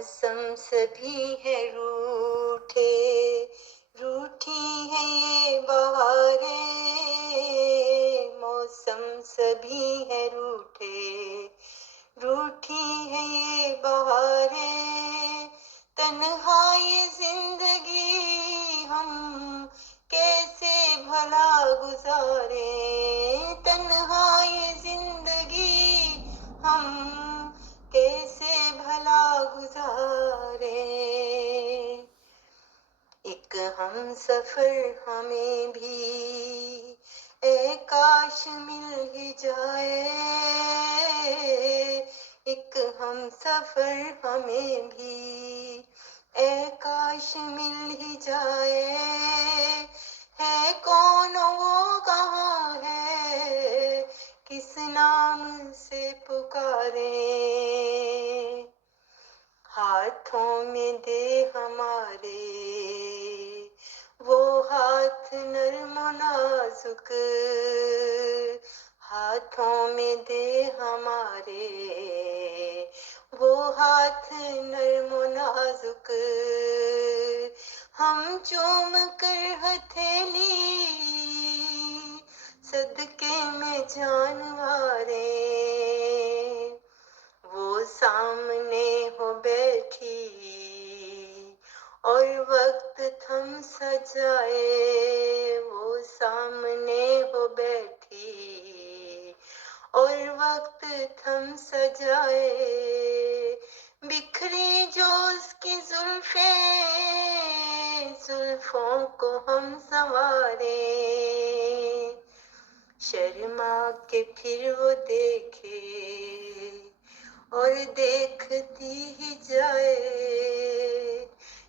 मौसम सभी है रूठे, रूठी है ये बहारें। मौसम सभी है रूठे, रूठी है ये बहारें। तन्हाई जिंदगी हम कैसे भला गुजारे, तन्हाई जिंदगी हम कैसे भला गुजारे। एक हम सफर हमें भी ए काश मिल ही जाए, एक हम सफर हमें भी ए काश मिल ही जाए। है कौन वो कहाँ है, किस नाम से पुकारे। हाथों में दे हमारे वो हाथ नर्म नाजुक, हाथों में दे हमारे वो हाथ नर्म नाजुक। हम चूम कर हथेली सदके में जानवारे, वो सामने हो बैठी और वक्त थम सजाए, वो सामने हो बैठी और वक्त थम सजाए। बिखरी जो उसकी जुल्फे, जुल्फों को हम संवारे। शर्मा के फिर वो देखे और देखती ही जाए,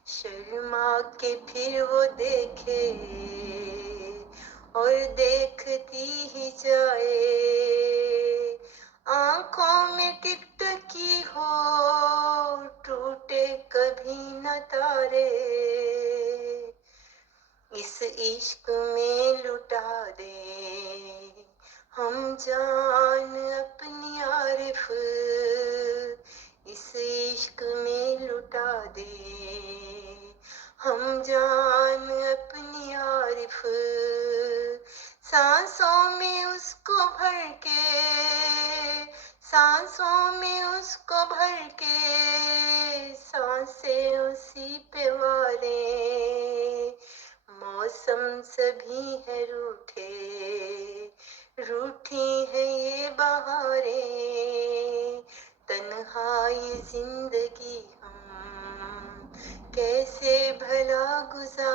शर्मा के फिर वो देखे और देखती ही जाए। आंखों में टिकटकी हो टूटे कभी न तारे, इस इश्क में लुटा दे हम जान अपनी आरिफ, इस इश्क में लुटा दे हम जान अपनी आरिफ। सांसों में उसको भर के, सांसों में उसको भर के, सांसें उसी पे वारे। मौसम सभी है रूठे, रूठी है ये बहारें। तन्हाई जिंदगी हम कैसे भला गुजार